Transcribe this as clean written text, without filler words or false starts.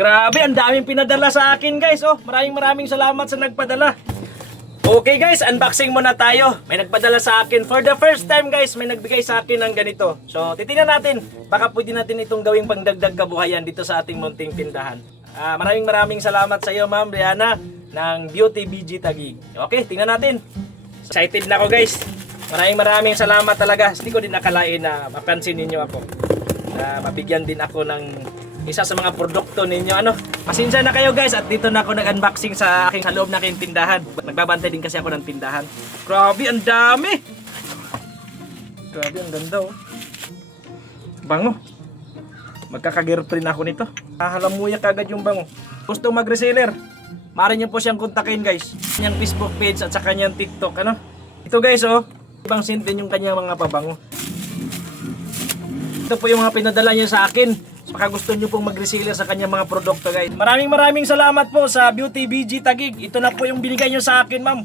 Grabe, ang daming pinadala sa akin guys. Oh, maraming salamat sa nagpadala. Okay guys, unboxing muna tayo. May nagpadala sa akin. For the first time guys, may nagbigay sa akin ng ganito. So, titingnan natin. Baka pwede natin itong gawing pangdagdag kabuhayan dito sa ating munting tindahan. Maraming salamat sa iyo, Ma'am Rihanna ng Beauty BG Taguig. Okay, tingnan natin. Excited na ako guys. Maraming salamat talaga. Hindi ko din nakalain na mapansin ninyo ako. Mabigyan din ako ng isa sa mga produkto ninyo. Pasensya na kayo guys at dito na ako nag-unboxing sa loob na aking tindahan. Nagbabantay din kasi ako ng tindahan. Grabe, ang dami! Grabe, ang ganda oh. Bango. Magkaka-girlfriend ako nito. Hahalamuya kagad yung bango. Gusto mag-reseller, maaari niyo po siyang kontakin guys. Kanyang Facebook page at sa kanyang TikTok. Ito guys oh, ibang scent din yung kanyang mga pabango. Ito po yung mga pinadala niya sa akin. Baka gusto nyo pong mag-reseller sa kanyang mga produkto guys. Maraming salamat po sa Beauty BG Taguig. Ito na po yung binigay nyo sa akin, ma'am.